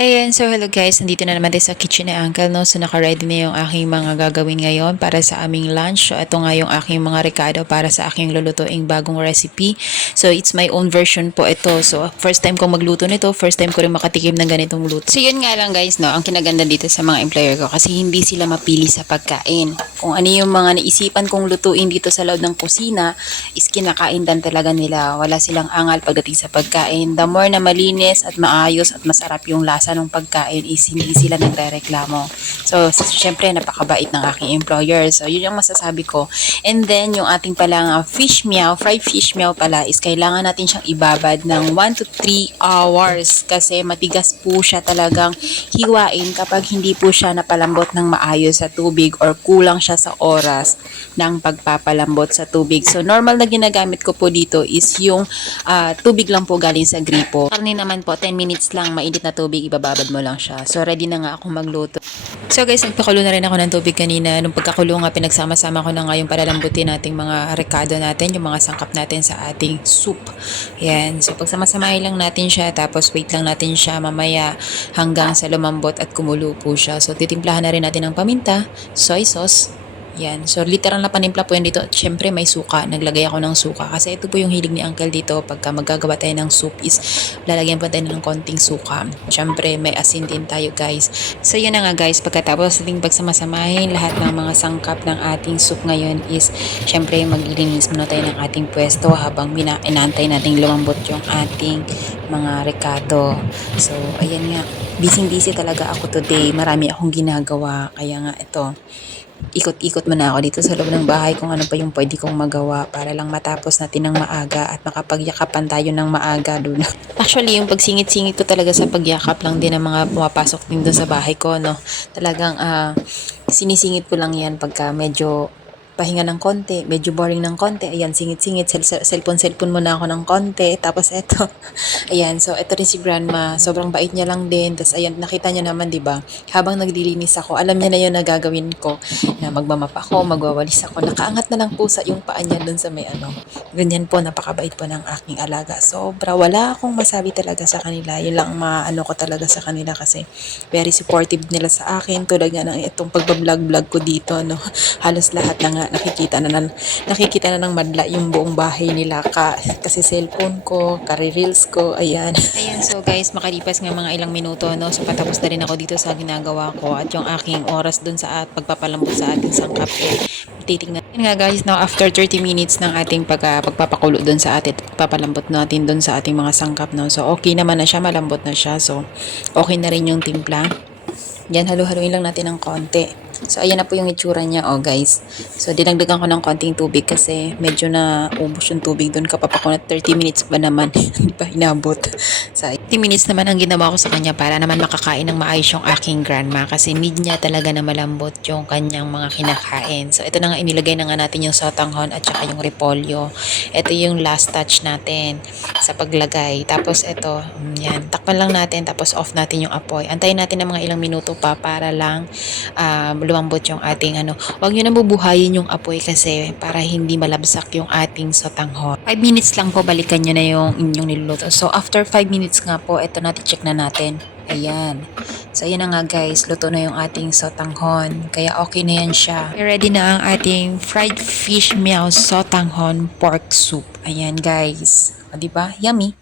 Ayan, so hello guys, nandito na naman tayo sa kitchen ni Uncle, no? So naka-ready na yung aking mga gagawin ngayon para sa aming lunch. So ito nga yung aking mga recado para sa aking lulutuing bagong recipe. So it's my own version po ito. So first time kong magluto nito, first time ko rin makatikim ng ganitong luto. So yun nga lang guys, no? Ang kinaganda dito sa mga employer ko kasi hindi sila mapili sa pagkain. Kung ano yung mga naisipan kong lutuin dito sa loob ng kusina, is kinakain dan talaga nila. Wala silang angal pagdating sa pagkain. The more na malinis at maayos at masarap yung lasa ng pagkain is hindi sila nagrereklamo. So, syempre, napakabait ng aking employer. So, yun yung masasabi ko. And then, yung ating palang fish meow, fried fish meow pala is kailangan natin siyang ibabad ng 1 to 3 hours kasi matigas po siya talagang hiwain kapag hindi po siya napalambot ng maayos sa tubig or kulang siya sa oras ng pagpapalambot sa tubig. So, normal na ginagamit ko po dito is yung tubig lang po galing sa gripo. Karni naman po, 10 minutes lang, mainit na tubig, ibababad mo lang siya. So, ready na nga akong magluto. So guys, nagpakulo na rin ako ng tubig kanina. Nung pagkakulo nga, pinagsama-sama ko na nga yung palalambutin nating mga rekado natin, yung mga sangkap natin sa ating soup. Yan. So, pagsama-samahin lang natin siya, tapos wait lang natin siya mamaya hanggang sa lumambot at kumulo po siya. So, titimplahan na rin natin ng paminta, soy sauce. Yan. So, literal na panimpla po yan dito. At syempre, may suka. Naglagay ako ng suka. Kasi ito po yung hilig ni Uncle dito. Pagka magagawa tayo ng soup is lalagyan pa tayo ng konting suka. Syempre, may asin din tayo guys. So, yun na nga guys. Pagkatapos ating pagsamasamahin lahat ng mga sangkap ng ating soup ngayon is syempre, maglilinis muna tayo ng ating pwesto habang inaantay nating lumambot yung ating mga rekado. So, ayan nga. Busy-busy talaga ako today. Marami akong ginagawa. Kaya nga ito, ikot-ikot muna ako dito sa loob ng bahay kung ano pa yung pwede kong magawa para lang matapos natin ng maaga at makapagyakapan tayo ng maaga doon. Actually, yung pagsingit-singit ko talaga sa pagyakap lang din ng mga pumapasok din doon sa bahay ko, no? Talagang sinisingit ko lang yan pagka medyo pahinga ng konti, medyo boring ng konti, ayan, singit-singit, cellphone muna ako ng konti, tapos eto, ayan, so eto rin si grandma, sobrang bait niya lang din, tapos ayan, nakita niya naman, di ba, habang naglilinis ako, alam niya na yun na gagawin ko, na magmamap ako, magwawalis ako, nakaangat na lang po sa yung paa niya dun sa may ganyan po, napakabait po ng aking alaga, sobra, wala akong masabi talaga sa kanila, yun lang maano ko talaga sa kanila kasi very supportive nila sa akin, tulad nga ng itong pagbablog-vlog ko dito, no, halos lahat na nga nakikita na ng madla yung buong bahay nila kasi cellphone ko, reels ko, ayan. Ayan, so guys, makalipas nga mga ilang minuto, no, so patapos na rin ako dito sa ginagawa ko at yung aking oras dun sa pagpapalambot sa ating sangkap titingnan. Yun nga guys, now after 30 minutes ng ating pagpapakulo dun sa atin, pagpapalambot natin dun sa ating mga sangkap, no, so okay naman na siya, malambot na siya, so okay na rin yung timpla. Yan, halu-haluin lang natin ng konti. So, ayan na po yung itsura niya, oh guys. So, dinagdagan ko ng konting tubig kasi medyo na ubos yung tubig doon. Kapag ako na 30 minutes ba naman, hindi pa inabot. So, 30 minutes naman ang ginawa ko sa kanya para naman makakain ng maayos yung aking grandma kasi need niya talaga na malambot yung kanyang mga kinakain. So, ito na nga, inilagay na nga natin yung sotanghon at saka yung repolyo. Ito yung last touch natin sa paglagay. Tapos, ito, yan, takpan lang natin tapos off natin yung apoy. Antayin natin ng mga ilang minuto pa para lang lumambot yung ating Huwag nyo na bubuhayin yung apoy kasi para hindi malabsak yung ating sotanghon. 5 minutes lang po, balikan nyo na yung inyong niluluto. So, after 5 minutes nga po, ito natin, check na natin. Ayan. So, ayan na nga guys, luto na yung ating sotanghon. Kaya okay na yan siya. Ready na ang ating fried fish meow sotanghon pork soup. Ayan guys. O, diba? Yummy.